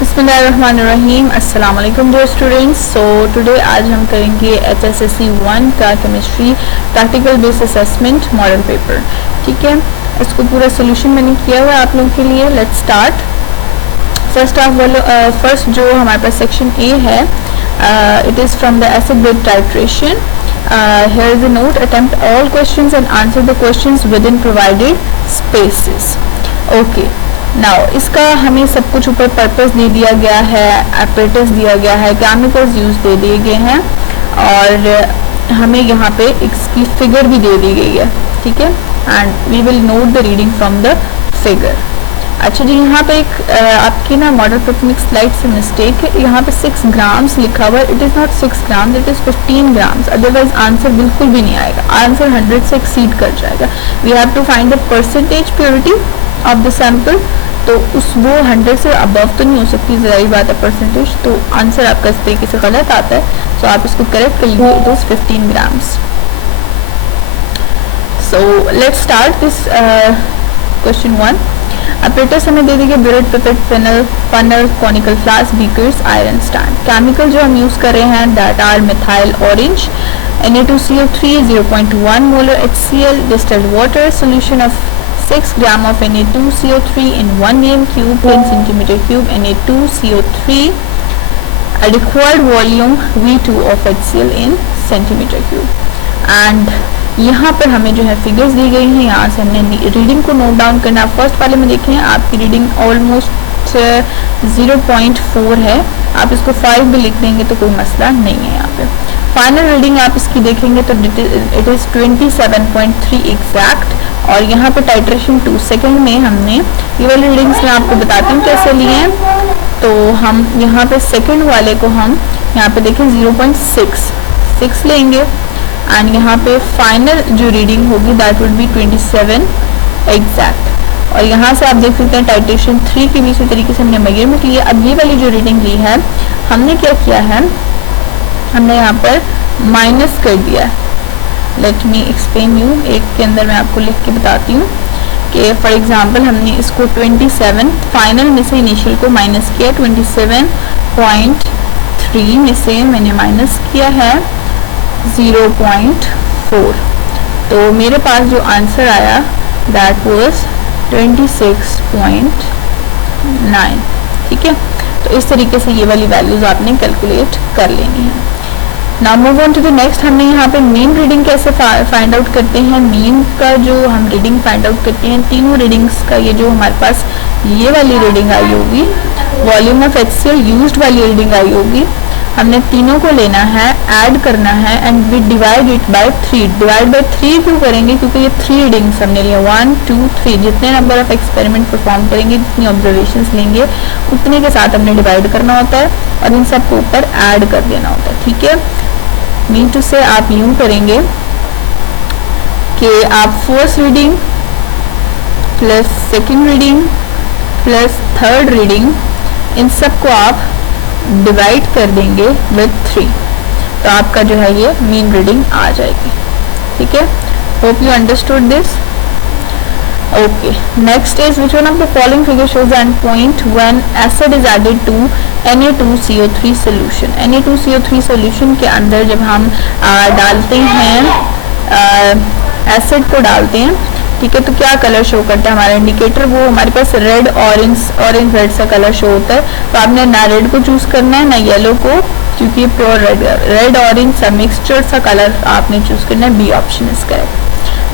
बिस्मिल्लाहिर्रहमानिर्रहीम। अस्सलाम वालेकुम डियर स्टूडेंट्स। सो टुडे आज हम करेंगे HSSC 1 का chemistry practical based assessment model paper. ठीक है, इसको पूरा सोल्यूशन मैंने किया हुआ है आप लोगों के लिए। Let's start. फर्स्ट जो हमारे पास सेक्शन ए है, it is from the acid base titration. Here is a note: attempt all questions and answer the questions within provided spaces. Okay. Now इसका हमें सब कुछ ऊपर पर्पस दे दिया गया है, एपरेटस दिया गया है, केमिकल्स यूज दे दिए गए हैं और हमें यहाँ पे इसकी फिगर भी दे दी गई है। ठीक है, and we will note the reading from the figure. अच्छा जी, यहाँ पे एक आपकी ना मॉडल पेपर में स्लाइड से मिस्टेक है। यहाँ पे 6 ग्राम्स लिखा हुआ है। It is not 6 grams, it is 15 grams. Otherwise answer बिल्कुल भी नहीं आएगा, आंसर 100 से एक्सीड कर जाएगा। We have to find the percentage purity of the sample. तो वो 100 से अबव तो नहीं हो सकती, ज़ाहिर बात है परसेंटेज, तो आंसर आपका इस तरीके से गलत आता है। सो आप इसको करेक्ट कर लीजिए, it is 15 grams. So let's start this question 1। Apparatus हमें दे देंगे burette, pipette, funnel, conical flask, beakers, iron stand. Chemical जो हम यूज़ कर रहे हैं that are methyl orange, Na2CO3, 0.1 molar HCl, distilled water, solution of 6 gram of Na2CO3 in 1 m³ 10 cm³ Na2CO3, a required volume V2 of HCl in cm³। And यहाँ पर हमें जो है फिगर्स दी गई हैं, यहाँ से हमने रीडिंग को नोट डाउन करना। फर्स्ट वाले में देखें आपकी रीडिंग ऑलमोस्ट 0.4 है, आप इसको 5 भी लिख देंगे तो कोई मसला नहीं है। यहाँ पे फाइनल रीडिंग आप इसकी देखेंगे तो इट इज़ 27.3 एग्जैक्ट। और यहाँ पे टाइट्रेशन 2 सेकेंड में हमने ये वाली रीडिंग्स मैं आपको बताती हूँ कैसे लिए हैं। तो हम यहाँ पे सेकेंड वाले को हम यहाँ पे देखें 0.6 लेंगे एंड यहाँ पे फाइनल जो रीडिंग होगी दैट वुड बी 27 एग्जैक्ट। और यहाँ से आप देख सकते हैं टाइट्रेशन 3 की भी इसी तरीके से हमने मेजरमेंट लिया। अब ये वाली जो रीडिंग ली है हमने क्या किया है, हमने यहाँ पर माइनस कर दिया है। लेट मी एक्सप्लेन यू, एक के अंदर मैं आपको लिख के बताती हूँ कि फॉर एग्जांपल हमने इसको 27 फाइनल में से इनिशियल को माइनस किया, 27.3 में से मैंने माइनस किया है 0.4। तो मेरे पास जो आंसर आया दैट वाज 26.9। ठीक है, तो इस तरीके से ये वाली वैल्यूज आपने कैलकुलेट कर लेनी है। Now move on to the next. हमने यहाँ पे मीन रीडिंग कैसे फाइंड आउट करते हैं। मीन का जो हम रीडिंग फाइंड आउट करते हैं, तीनों रीडिंग्स का ये जो हमारे पास ये वाली रीडिंग आई होगी, वॉल्यूम ऑफ HCl यूज्ड वाली रीडिंग आई होगी, हमने तीनों को लेना है, ऐड करना है and we divide it by 3। Divide by 3 क्यों करेंगे, क्योंकि ये 3 रीडिंग्स हमने लिया 1 2 3। जितने नंबर ऑफ एक्सपेरिमेंट परफॉर्म करेंगे, जितनी ऑब्जर्वेशंस लेंगे, उतने के साथ हमने डिवाइड करना होता है और इन सबको ऊपर ऐड कर देना होता है। ठीक है, मीन टू से आप यूँ करेंगे कि आप first reading plus second reading plus third reading, इन सबको आप डिवाइड कर देंगे विद 3, तो आपका जो है ये मीन रीडिंग आ जाएगी। ठीक है, hope you understood this. Okay, next is which one of the following figure shows end point when acid is added to Na2CO3 solution. Na2CO3 solution के अंदर जब हम डालते हैं एसिड को डालते हैं, ठीक है, तो क्या कलर शो करता है हमारा इंडिकेटर, वो हमारे पास रेड ऑरेंज रेड सा कलर शो होता है। तो आपने ना रेड को चूज करना है ना येलो को, क्योंकि प्योर रेड ऑरेंज सा मिक्सचर सा कलर आपने चूज करना है। B option is correct.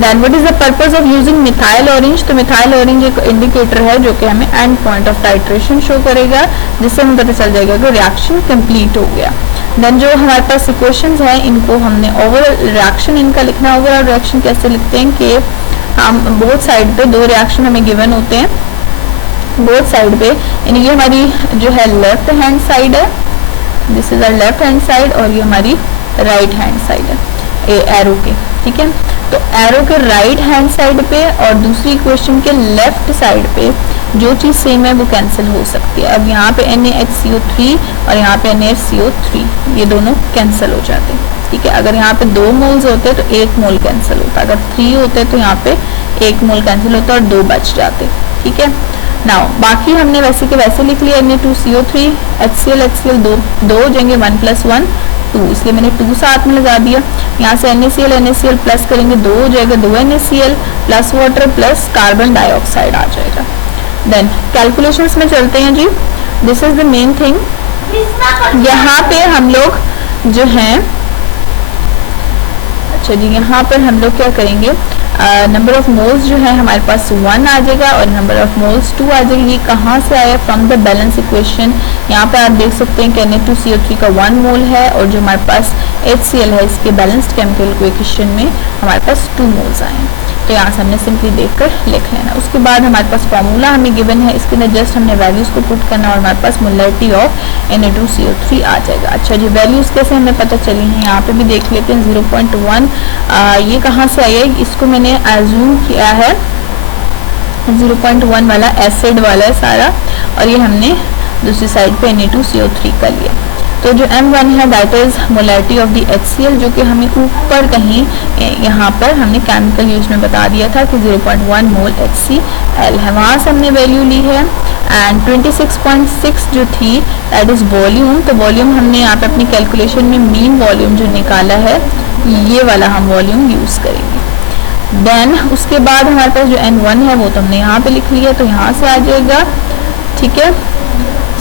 Then what is the purpose of using methyl orange. तो मिथाइल ऑरेंज एक इंडिकेटर है जो कि हमें end point of titration show करेगा, जिससे हमें पता चल जाएगा कि रिएक्शन कंप्लीट हो गया। देन जो हमारे पास इक्वेशंस हैं इनको हमने ओवरऑल रिएक्शन इनका लिखना है। ओवरऑल रिएक्शन कैसे लिखते हैं कि हम बोथ साइड पे 2 रिएक्शन हमें गिवन होते हैं, बोथ साइड पे, यानी ये हमारी जो है लेफ्ट हैंड साइड है, this is our left hand side, और ये हमारी राइट हैंड साइड है एरो के। ठीक है, तो एरो के राइट हैंड साइड पे और दूसरी इक्वेशन के लेफ्ट साइड पे जो चीज़ सेम है वो कैंसिल हो सकती है। अब यहाँ पे NaHCO3 और यहाँ पे NaCO3, ये दोनों कैंसिल हो जाते हैं। ठीक है, अगर यहाँ पे 2 मोल्स होते तो 1 मोल कैंसिल होता, अगर 3 होते तो यहाँ पे 1 मोल कैंसिल होता और 2 बच जाते। ठीक है, नाउ बाकी हमने वैसे के वैसे लिख लिया, Na2CO3 HCl दो हो जाएंगे 1 + 1 2, इसलिए मैंने 2 साथ में लगा दिया। यहाँ से NaCl प्लस करेंगे 2 हो जाएगा, 2 NaCl plus water plus carbon dioxide आ जाएगा। देन कैलकुलेशंस में चलते हैं जी। This is the main thing. यहाँ पे हम लोग जो हैं, अच्छा जी, यहाँ पर हम लोग क्या करेंगे, नंबर ऑफ मोल्स जो है हमारे पास 1 आ जाएगा और नंबर ऑफ मोल्स 2 आ जाएगा। ये कहाँ से आया? From the balance equation. यहाँ पर आप देख सकते हैं कि Na2CO3 का 1 मोल है और जो हमारे पास HCl है इसके बैलेंस्ड केमिकल इक्वेशन में हमारे पास 2 मोल्स आए हैं। तो यहाँ से हमने सिंपली देखकर लिख लेना। उसके बाद हमारे पास फॉर्मूला हमें गिवन है, इसके अंदर जस्ट हमने वैल्यूज़ को पुट करना और हमारे पास मोलैरिटी ऑफ Na2CO3 आ जाएगा। अच्छा जी, वैल्यूज़ कैसे हमें पता चली हैं यहाँ पे भी देख लेते हैं। 0.1 ये कहाँ से आया है? इसको मैंने एज्यूम किया है 0.1 वाला एसिड वाला है सारा, और ये हमने दूसरी साइड पे Na2CO3 का लिया। तो जो M1 है that is molarity of the HCl, जो कि हमें ऊपर कहीं यहाँ पर हमने केमिकल यूज में बता दिया था कि 0.1 मोल HCl है, वहाँ से हमने वैल्यू ली है। एंड 26.6 जो थी दैट इज वॉल्यूम। तो वॉल्यूम हमने यहाँ पे अपनी कैलकुलेशन में मीन वॉल्यूम जो निकाला है ये वाला हम वॉल्यूम यूज करेंगे। देन उसके बाद हमारे पास जो N1 है वो तो हमने यहाँ पे लिख लिया, तो यहाँ से आ जाएगा, ठीक है।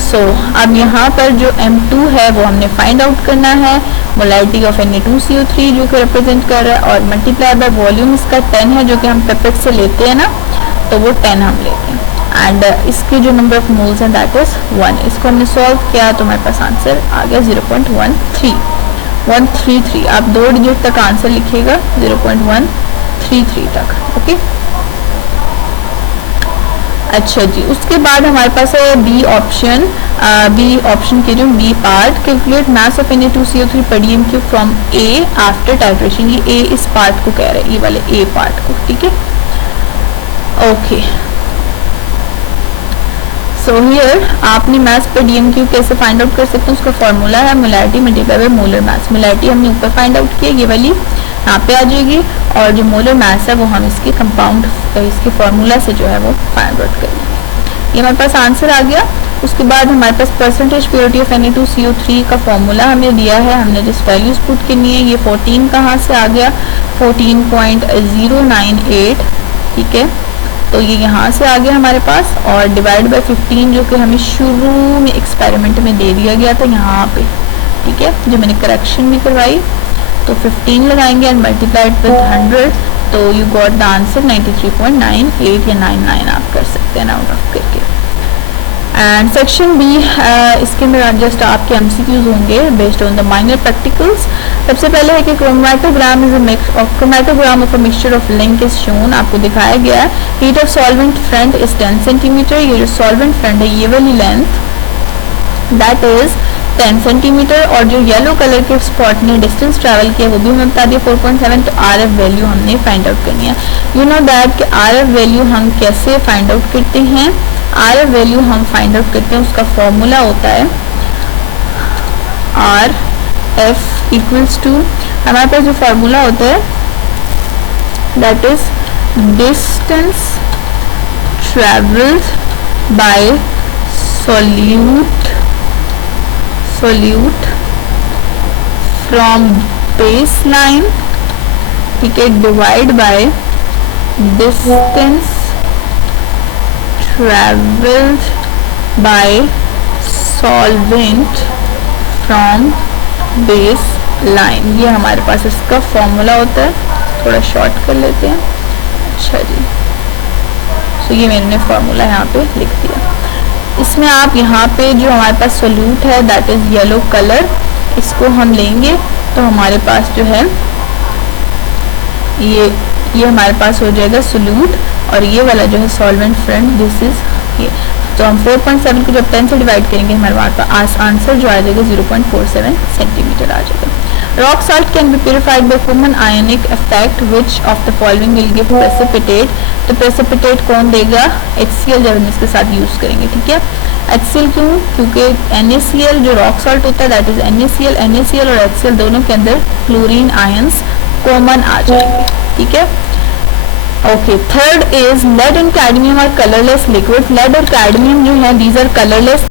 सो अब यहाँ पर जो M2 है वो हमने फाइंड आउट करना है, मोलैरिटी ऑफ Na2CO3 जो कि रिप्रेजेंट कर रहा है, और मल्टीप्लाई बाय वॉल्यूम इसका 10 है जो कि हम पेपेट से लेते हैं ना, तो वो 10 हम लेते हैं। एंड इसकी जो नंबर ऑफ मोल्स हैं दैट इज 1। इसको हमने सॉल्व किया तो हमारे पास आंसर आ गया 0.133। आप 2 डिजिट तक आंसर लिखिएगा 0.133 तक, ओके। अच्छा जी, उसके बाद हमारे पास है बी ऑप्शन के जो B part, calculate mass of Na2CO3 per dm³ from A after titration. ये ए इस पार्ट को कह रहे हैं, ये वाले ए पार्ट को, ठीक है, ओके। सो हियर आपने मास पर dm³ कैसे फाइंड आउट कर सकते हैं, उसका फॉर्मूला है molarity multiply by molar mass. Molarity हमने ऊपर फाइंड आउट किया, ये वाली यहाँ पे आ जाएगी, और जो मोलर मास है वो हम इसके कंपाउंड इसके फॉर्मूला से जो है वो फाइंड आउट करेंगे। ये हमारे पास आंसर आ गया। उसके बाद हमारे पास परसेंटेज प्योरिटी ऑफ Na2CO3 का फॉर्मूला हमें दिया है, हमने जिस वैल्यूज पुट करनी है। ये 14 कहाँ से आ गया? 14.098, ठीक है, तो ये यहाँ से आ गया हमारे पास, और डिवाइड बाय 15 जो कि हमें शुरू में एक्सपेरिमेंट में दे दिया गया था यहाँ पे, ठीक है, जो मैंने करेक्शन भी करवाई। तो 15 लगाएंगे एंड मल्टीप्लाइड विद 100, तो यू गॉट द आंसर 93.98 या 99 आप कर सकते हैं राउंड ऑफ करके। एंड सेक्शन बी, इसके अंदर जस्ट आपके MCQs होंगे based on the minor practicals. सबसे पहले है कि chromatogram of a mixture of link is shown. आपको दिखाया गया है heat of solvent front is 10 centimetre. ये जो सॉल्वेंट फ्रंट है ये वाली लेंथ दैट इज 10 सेंटीमीटर, और जो येलो कलर के स्पॉट ने डिस्टेंस ट्रैवल किया वो भी हमें बता दिया 4.7। तो RF वैल्यू हमने फाइंड आउट करनी है। यू नो दैट कि RF वैल्यू हम कैसे फाइंड आउट करते हैं। RF वैल्यू हम फाइंड आउट करते हैं, उसका फॉर्मूला होता है RF इक्वल्स टू, हमारे पास जो फॉर्मूला होता है that is distance travelled bye solute from base line, ठीक है, divide by distance travelled bye solvent from base line. ये हमारे पास इसका फॉर्मूला होता है, थोड़ा शॉर्ट कर लेते हैं। अच्छा जी, तो ये मैंने फॉर्मूला यहाँ पे लिख दिया। इसमें आप यहाँ पे जो हमारे पास सोल्यूट है दैट इज येलो कलर, इसको हम लेंगे तो हमारे पास जो है ये हमारे पास हो जाएगा सोल्यूट, और ये वाला जो है सॉल्वेंट फ्रंट दिस इज ये। तो हम 4.7 को जब 10 से डिवाइड करेंगे हमारे पास आंसर जो आ जाएगा 0.47 सेंटीमीटर आ जाएगा। Rock salt can be purified by common ionic effect which of the following will give precipitate. तो प्रेसिपिटेट कौन देगा? HCl जब हम इसके साथ यूज करेंगे, ठीक है। HCl क्यों? क्योंकि NaCl जो रॉक सॉल्ट होता है दैट इज NaCl और HCl दोनों के अंदर क्लोरीन आयंस कॉमन आ जाएंगे, ठीक है। HCl जो रॉक सॉल्ट होता है दैट इज NaCl और HCl दोनों के अंदर क्लोरीन आयंस कॉमन आ जाएंगे। तो okay, third is lead and cadmium are colourless liquid. Lead और कैडमियम जो है दीज आर कलरलेस